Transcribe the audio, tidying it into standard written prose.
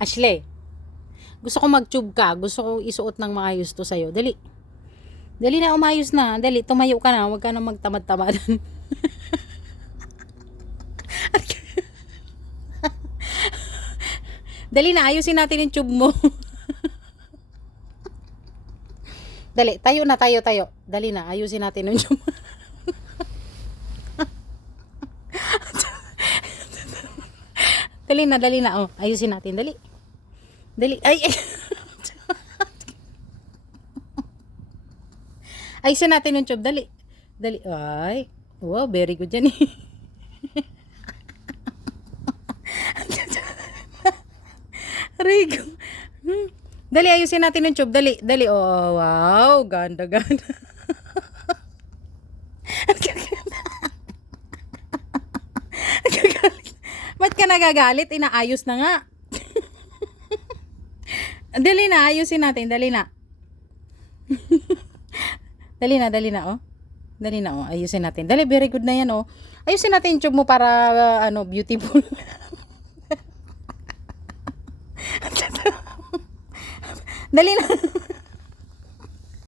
Ashley, gusto ko mag-tube ka. Gusto ko isuot ng maayos to sa'yo. Dali. Dali na, umayos na. Dali, tumayo ka na. Huwag ka na magtamad-tamadan. Dali na, ayusin natin yung tube mo. Dali, tayo na, tayo. Dali na, ayusin natin yung tube. Dali na. Oh, ayusin natin. Dali. Dali. Ay. Ayusin natin yung tube. Dali. Dali. Ay. Wow, very good yan eh. Rigo. Dali, ayusin natin yung tube. Dali. Oh, wow. Ganda. Ba't ka nagagalit? Inaayos na nga. Dali na, ayusin natin. Dali na. Dali na, oh. Dali na, oh. Ayusin natin. Dali, very good na yan, oh. Ayusin natin yung tube mo para, beautiful. Dali na.